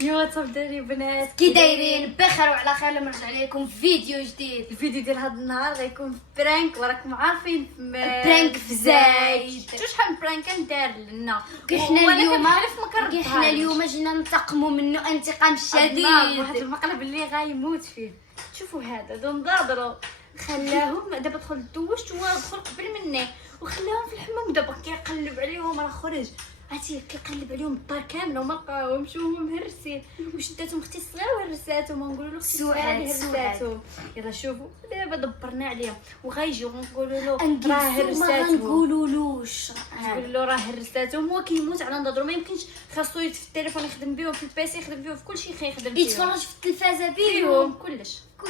يا صافي بنات كي دايرين بخير وعلى خير. لما نرجع لكم فيديو جديد. الفيديو ديال هذا النهار غيكون برانك، وراكم عارفين برانك في زايد. شحال من برانك كندار لنا كي حنا اليوم جينا جينا ننتقموا منه انتقام شديد. واحد المقلب اللي غيموت فيه. شوفوا هذا نضاضروا خلاهم دابا دخل دوشت هو دخل قبل مني وخلاهم في الحمام. دابا كيقلب عليهم راه خرج عرفتي كيقلب عليهم الدار كامله وما لقاوهمش وهما مهرسين وشداتهم اختي الصغيره وهرساتهم ونقولوا له اختي الصغيره هرساتهم. يلا شوفوا دابا دبرنا عليها وغيجيو نقولوا له راه هرساتهم. نقولولوش نقول له راه هرساتهم. هو كيموت على نظرو ما يمكنش خاصو في التليفون يخدم بهم في البيسي يخدم بهم في كلشي خيخدم فيهم يتفرج في التلفازه فيهم كلش. هو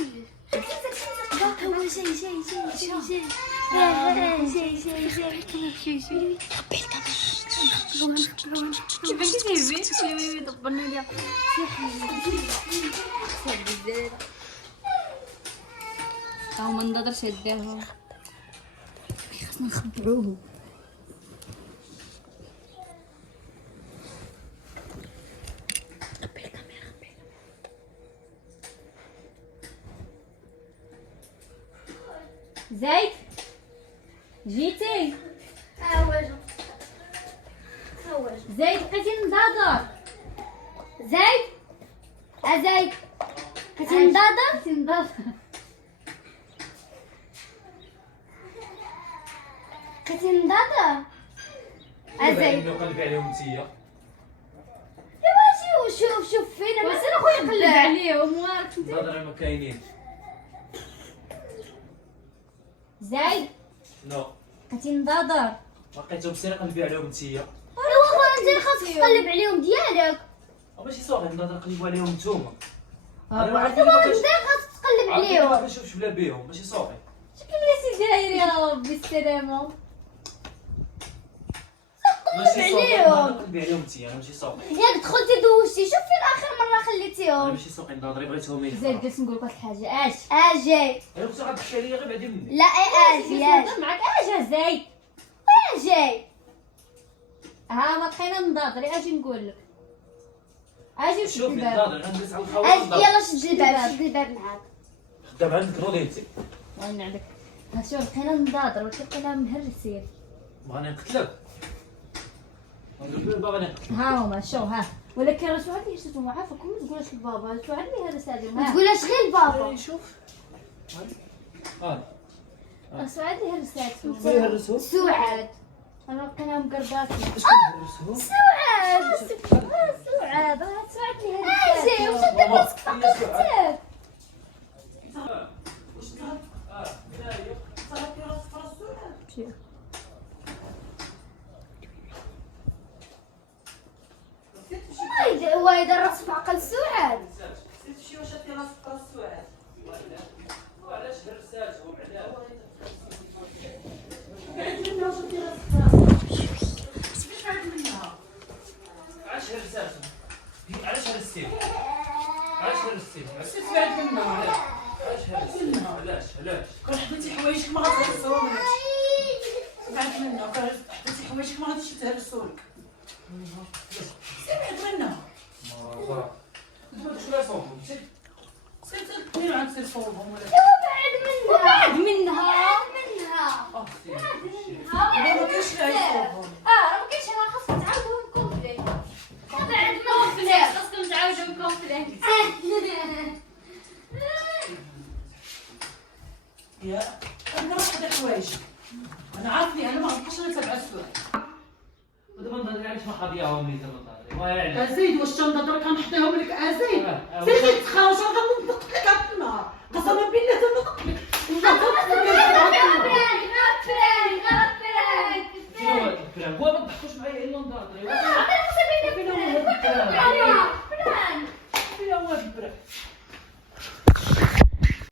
جاي دبرنا عليها هاو ما نقدرش نديرها خاصنا نخبروه. زيد جيتي زيد بقيتي نضاضر. زيد كنتي نضاضر كنتي نضاضر زيد قلبي عليهم انتيا. شوف فينا بس انا خويا قلب عليهم وارك انت نظرة ما كاينين. زيد نو كنتي نضاضر. لقيتهم سير قلبي عليهم انتيا. ايوا انت اللي خاصك تقلب عليهم ديالك. ماشي صافي نقدر نقلبوا عليهم نتوما. ها انا انت اللي خاصك تقلب عليهم. ما كنشوفش بلا بيهم ماشي صافي. شكون بلاتي داير يا ربي السلامه. ماشي صافي عليهم. قلبي عليهم انتيا ماشي صافي. ياك دخلتي دوشتي شوف فين اخر مره انا خليتيهم. ماشي صافي نضري بغيتهم زيد جالس نقول لك واحد الحاجه اش اجي انا كنت غتحكي عليا غير بعدين مني. لا اجي نهضر معاك اجا زيد اجي ها ما بقينا نضاضري اجي نقول لك اجي وشد شوفي الباب. نضري غندوز على الخوات. يلا شد الباب معاك. خدام عندك نوضي انت. وانا عندك ها شوف بقينا نضاضر وكيبقينا مهرسين. بغاني نقتلك. باغي نقتلك. ها هما شو ها ولكن راه شو عندي شفتو عافاكم ما تقولوش لبابا شو عندي هذا سادم ما ها تقولهاش غير بابا. شوف شو عندي هرساتهم يهرسوا. سعاد انا بقينا مقرباتين. يهرسوا. سعاد سعاد راه سعاد لي اجي وش هرساتهم. انت ماسك فقدتك. وايد الراس في عقل سعاد. وعلاش هرساتهم علاش هرساتهم علاش هرستيهم علاش هرستيهم تبعد منها علاش هرستيهم علاش كون حطيتي حوايجك ما غتهرسوهم تبعد منها. كون حطيتي حوايجك ما غاديش يتهرسولك. تبعد منها. شو لا صوبهم سير تدير عند سير صوبهم ولا وبعد منها ما كاينش اللي غيصوبهم. راه ما كاينش انا خاصكم تعاودوهم كومبلي. بعد كومبلي خاصكم تعاودوهم كومبلي. يا انا راح حدا حوايجك. انا عارفني انا ما غنبقاش نتبع السؤال. ودابا نضري علاش ما خاضياهم لي دابا ما يعلم. ازيد واش تنضرك غنحطيهم لك ازيد. سير تخرج غنطق لك هاد النهار. قسما بالله تنطق لك. شنو هاد الكلام هو ما تضحكوش معايا الا نضري. فين هو هاد البران؟